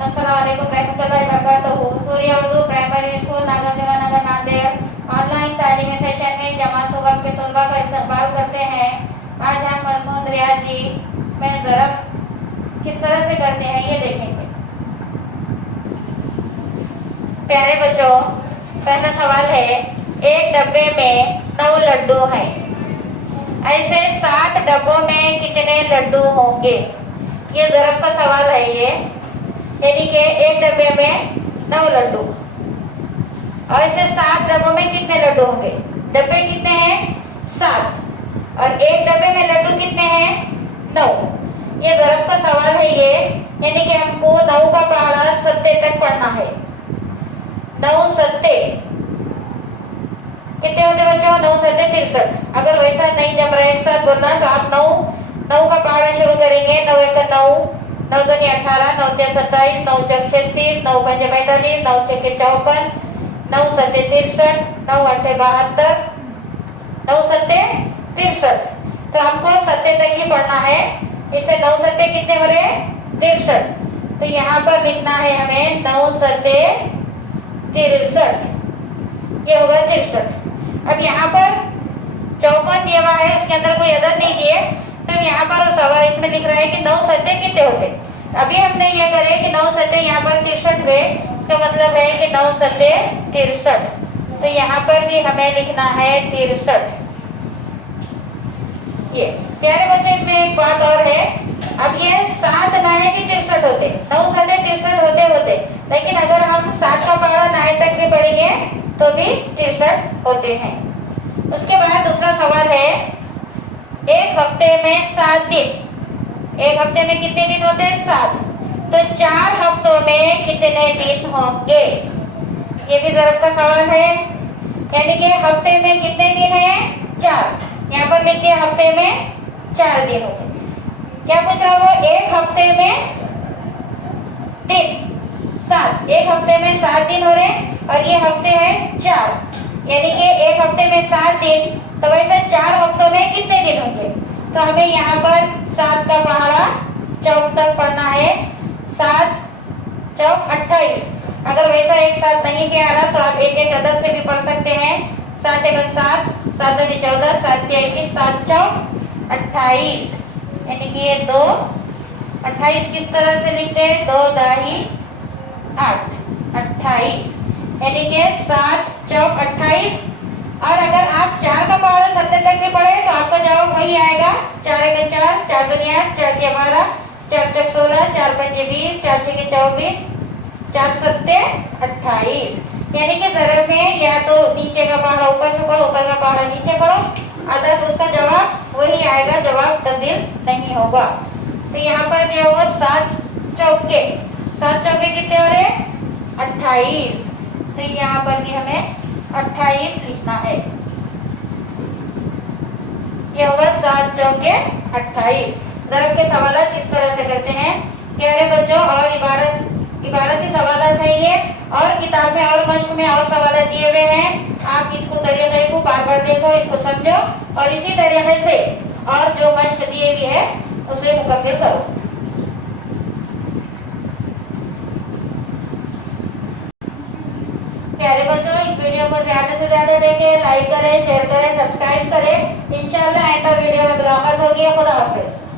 अस्सलामुअलैकुम रहमतुल्लाहि वबरकातुहू। सूर्य Urdu primary school Nagarjuna नगर Nanded online तालीमी सेशन में जमात सुबह के तलबा का इस्तकबाल करते हैं। आज हम मजमून रियाजी में ज़रब किस तरह से करते हैं ये देखेंगे। प्यारे बच्चों, पहला सवाल है, एक डब्बे में 9 लड्डू हैं। ऐसे 7 डब्बों में कितने लड्डू होंगे? ये ज़रब का सवाल है ये, यानी कि एक डब्बे में 9 लड्डू और ऐसे 7 डब्बों में कितने लड्डू होंगे? डब्बे कितने हैं? 7 और एक डब्बे में लड्डू कितने हैं? 9। ये ज़रब का सवाल है ये, यानी कि हमको 9 का पहाड़ा सत्ते तक पढ़ना है। 9 सत्ते कितने होते बच्चों? 9 सत्ते 63। अगर वैसा नहीं जम रहा है एक साथ बोलना तो आप 9 का पहाड़ा शुरू करेंगे। 9 एक 9, 9 दूनी 18, 9 तीन 27, 9 चौक 36, 9 पंजे 45, 9 छः 54, 9 सत्ते 63, 9 अट्ठे 72, 9 सत्ते 63। तो हमको सत्ते तक ही पढ़ना है। इससे 9 सत्ते कितने हो रहे? 63। तो यहाँ पर लिखना है हमें 9 सत्ते 63, ये होगा 63। अब यहाँ पर चौकोन दिया हुआ है, उसके अंदर कोई अदद नहीं दिए, तो यहाँ पर सवाल इसमें लिख रहा है कि 9 सत्ते कितने होते। अभी हमने ये करे कि 9 सत्ते यहाँ पर 63 हुए, इसका मतलब है कि 9 सत्ते 63। तो यहाँ पर भी हमें लिखना है 63। ये प्यारे बच्चे, इसमें एक बात और है। अब ये 7 ना है कि 63 होते, 9 सत्ते 63 होते, लेकिन अगर हम 7 का पहाड़ा 9 तक भी पढ़ेंगे तो भी 63 होते हैं। उसके बाद दूसरा सवाल है, एक हफ्ते में 7 दिन। एक हफ्ते में कितने दिन होते हैं? 7। तो 4 हफ्तों में कितने दिन होंगे? ये भी ज़रब का सवाल है, यानी कि हफ्ते में कितने दिन हैं? 4। यहाँ पर लिख दिया हफ्ते में 4 दिन होंगे। क्या पूछ रहा वो? एक हफ्ते में दिन 7, एक हफ्ते में 7 दिन हो रहे और ये हफ्ते हैं 4, यानी कि एक हफ्ते में 7 दिन, तो वैसे 4 हफ्तों में कितने दिन होंगे? तो हमें यहाँ पर 7 का पहाड़ा चौक तक पढ़ना है। 7 चौक 28। अगर वैसा एक साथ नहीं भी आ रहा तो आप एक एक अदद से भी पढ़ सकते हैं। 7 एक 7, 7 दूनी 14, 7 के 21, 7 चौक 28, यानी कि ये 2 28 किस तरह से लिखते हैं? 2 दाही 8, 28, यानी कि 7 चौक 28। और अगर आप 4 का पहाड़ा सत्ते तक भी पढ़े तो आपका जवाब वही आएगा। 4 एक 4, 4 दूनी 8, 4 के 12, 4 चौक 16, 4 पंजे 20, 4 छः 24, 4 सत्ते 28। यानी कि ज़रब में या तो नीचे का पहाड़ा ऊपर से पढ़ो, ऊपर का पहाड़ा नीचे पढ़ो, अदद उसका जवाब वही आएगा, जवाब तब्दील नहीं होगा। तो यहाँ पर दिया हुआ 7 चौके, 7 चौके कितने हो रहे? 28। तो यहाँ पर भी हमें 28 लिखना है। ये होगा 7 चौके 28। ज़रब के सवालात किस तरह से करते हैं प्यारे बच्चों, और इबारती सवालात है ये, और किताब में और मश्क में और सवालात दिए हुए हैं। आप इसको तरीके को बार-बार देखो, इसको समझो और इसी तरीके से और जो मश्क दिए हुए है उसे मुकम्मल करो। प्यारे बच्चों, इस वीडियो को ज्यादा से ज्यादा देखें, लाइक करें, शेयर करें, सब्सक्राइब करें। इंशाल्लाह आइंदा वीडियो में मुलाकात होगी। खुदा हाफिज।